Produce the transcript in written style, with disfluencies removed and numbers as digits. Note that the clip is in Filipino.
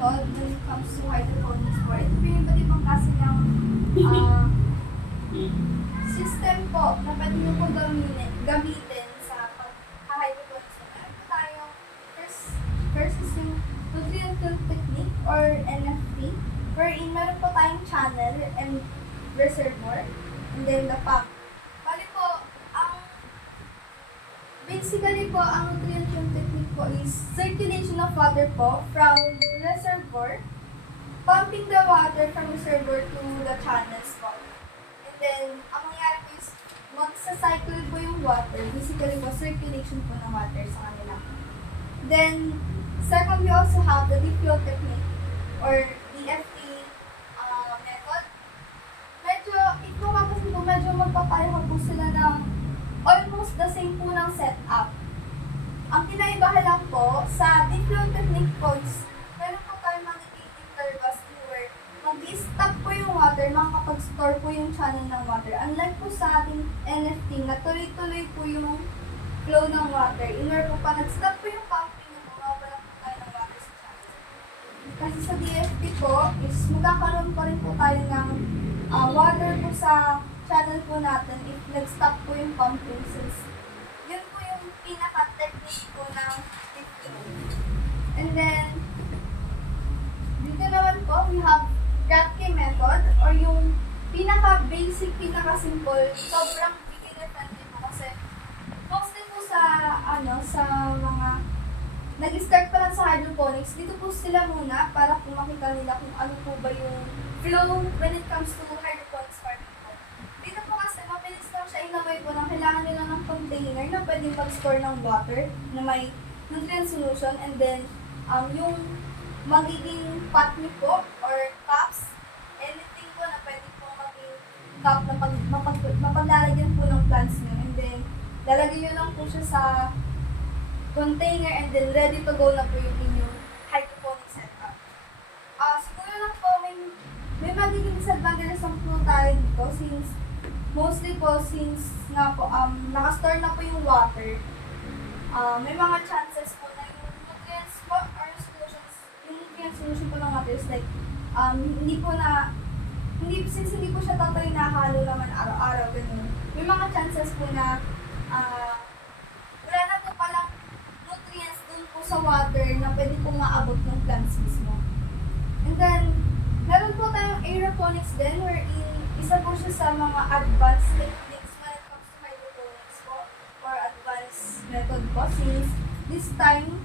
method when it comes to hydroponics po. Ito po yung iba't ibang klase ng system po na pwede nyo po gamitin sa pag-hydroponics po. Meron po tayo, first is yung nutrient field technique or NFT, wherein meron po tayong channel and reservoir, and then the pump. Bali po, basically po, ang nutrient field technique po is circulation of water po from reservoir, pumping the water from reservoir to the channels po. And then, ang mangyari po is, magsa-cycle po yung water. Basically po, circulation po ng water sa kanila. Then, second, we also have the deep flow technique or DFT method. Medyo, ito nga kasi po, medyo magpapareho po sila ng almost the same po ng setup. Ang kinaibahan lang po, sa deep flow technique po is, meron po tayo magiging intervals where mag-stop po yung water, makakapag-store po yung channel ng water. Unlike po sa ating NFT, na tuloy-tuloy po yung flow ng water. In where po pa nag-stop po yung pumping, mawawala po tayo ng water sa channel. Kasi sa DFT po, is magkakaroon pa rin po tayo ng water po sa channel po natin if nag-stop po yung pumping, since yun po yung pinaka-technique po ng deep flow. And then, dito naman po, we have Kratky method or yung pinaka-basic, pinaka-simple, sobrang beginner-friendly po kasi mostly po sa mga nag-start pa lang sa hydroponics, dito po sila muna para po makita nila kung ano po ba yung flow when it comes to hydroponics farming po. Dito po kasi mabilis lang siya inaway po na kailangan nila ng container na pwedeng mag-store ng water na may nutrient solution, and then yung magiging pot niyo po or cups, anything po na pwede po maging cup na mapaglalagyan po ng plants niyo, and then lalagyan niyo lang po siya sa container, and then ready to go na po yung inyong hydroponic setup. Siguro lang po may magiging disadvantages lang po tayo dito since nga po nakastore na po yung water. May mga chances po na yung nutrients po or yung nutrient solution po ng water is like since hindi po siya totally nahalo naman araw-araw, ganun. May mga chances po na wala na po palang nutrients dun po sa water na pwede po maabot ng plants mismo. And then, meron po tayong aeroponics din, wherein isa po siya sa mga advanced techniques when it comes to hydroponics po or advanced method po, since this time